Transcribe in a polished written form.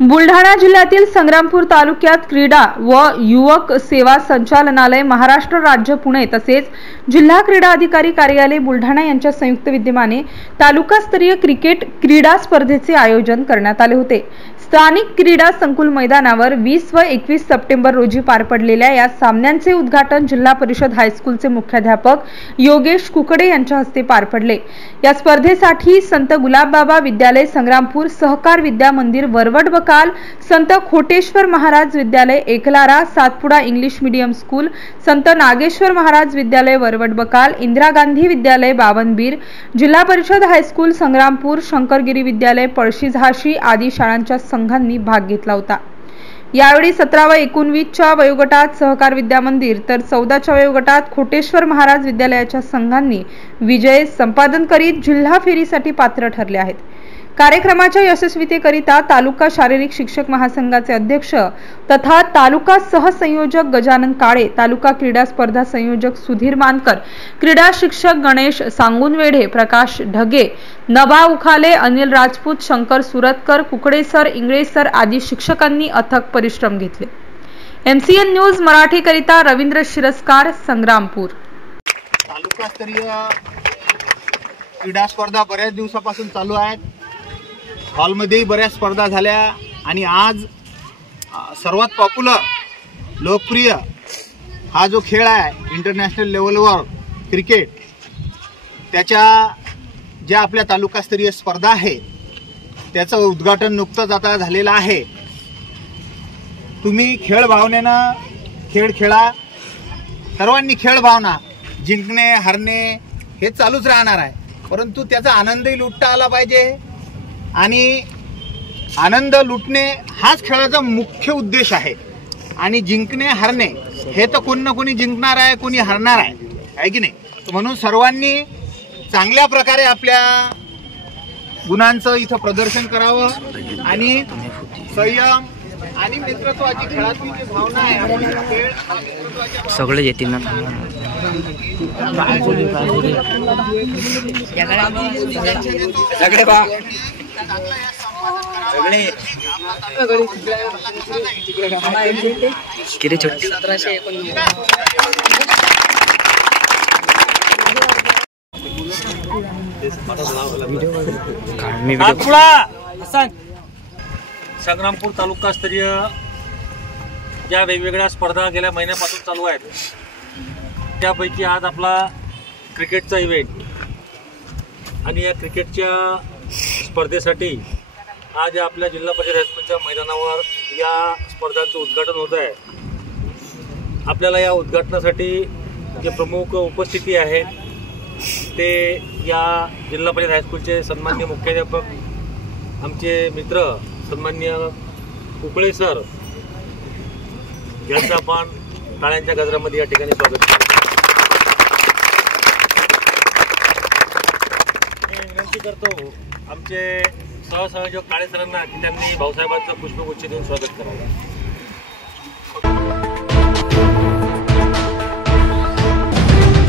बुलढाणा जिल्ह्यातील संग्रामपूर तालुक्यात क्रीडा व युवक सेवा संचालनालय, महाराष्ट्र राज्य पुणे तसेच जिल्हा क्रीडा अधिकारी कार्यालय बुलढाणा यांच्या संयुक्त विद्यमाने तालुकास्तरीय क्रिकेट क्रीडा स्पर्धेचे आयोजन करण्यात आले होते। स्थानिक क्रीडा संकुल मैदानावर 20 व 21 सप्टेंबर रोजी पार पडलेल्या या सामन्यांचे उद्घाटन जिल्हा परिषद हायस्कूलचे मुख्याध्यापक योगेश कुकडे यांच्या हस्ते पार पडले। या स्पर्धेसाठी संत गुलाबबाबा विद्यालय संग्रामपूर, सहकार विद्या मंदिर वरवड बकाल, संत खोटेश्वर महाराज विद्यालय Eklara, Satpura English medium school, संत नागेश्वर महाराज विद्यालय वरवड बकाल, इंदिरा गांधी विद्यालय बावनबीर, जिल्हा परिषद हायस्कूल संग्रामपूर, शंकरगिरी विद्यालय पळशी झाशी आदी शाळांच्या संघांनी भाग घेतला होता। यावेळी 17 व 19च्या वयोगटात सहकार विद्या मंदिर तर 14च्या वयोगटात खोटेश्वर महाराज विद्यालयाच्या संघांनी विजय संपादन करीत जिल्हा फेरीसाठी पात्र ठरले आहेत। कार्यक्रमाच्या यशस्वीतेकरिता तालुका शारीरिक शिक्षक महासंघाचे अध्यक्ष तथा तालुका सहसंयोजक गजानन काळे, तालुका क्रीडा स्पर्धा संयोजक सुधीर मानकर, क्रीडा शिक्षक गणेश सांगुनवेढे, प्रकाश ढगे, नभा उखाले, अनिल राजपूत, शंकर सुरतकर, कुकडे सर, इंगळे सर आदी शिक्षकांनी अथक परिश्रम घेतले। MCN न्यूज मराठी करिता रवींद्र शिरस्कार, संग्रामपूर। तालुकास्तरीय क्रीडा स्पर्धा बऱ्याच दिवसापासून चालू आहेत। हॉलमध्ये बऱ्याच स्पर्धा झाल्या आणि आज सर्वात पॉप्युलर लोकप्रिय हा जो खेळ आहे इंटरनॅशनल लेवलवर क्रिकेट, त्याच्या ज्या आपल्या तालुकास्तरीय स्पर्धा आहे त्याचं उद्घाटन नुकतंच आता झालेलं आहे। तुम्ही खेळ भावनेनं खेळ खेळा, सर्वांनी खेळ भावना, जिंकणे हारणे हे चालूच राहणार आहे, परंतु त्याचा आनंदही लुटता आला पाहिजे आणि आनंद लुटणे हाच खेळाचा मुख्य उद्देश आहे। आणि जिंकणे हारणे हे तर कोणी ना कोणी जिंकणार आहे, कोणी हारणार आहे की नाही। म्हणून सर्वांनी चांगल्या प्रकारे आपल्या गुणांचं इथं प्रदर्शन करावं आणि संयम आणि मित्रत्वाची खेळातली जी भावना आहे सगळे येतील ना सगळे बा किती छोटी 1719 संग्रामपूर तालुकास्तरीय ज्या वेगवेगळ्या स्पर्धा गेल्या महिन्यापासून चालू आहेत, त्यापैकी आज आपला क्रिकेटचा इव्हेंट आणि या क्रिकेटच्या स्पर्धेसाठी आज आपल्या जिल्हा परिषद हायस्कूलच्या मैदानावर या स्पर्धांचं उद्घाटन होत आहे। आपल्याला या उद्घाटनासाठी जे प्रमुख उपस्थिती आहेत ते या जिल्हा परिषद हायस्कूलचे सन्माननीय मुख्याध्यापक, आमचे मित्र सन्माननीय कुकडे सर यांचं आपण टाळ्यांच्या गजरामध्ये या ठिकाणी स्वागत करतो। मी विनंती करतो आमचे सहसंयोजक काळे सरांना की त्यांनी भाऊसाहेबांचं पुष्पगुच्छ देऊन स्वागत करावं।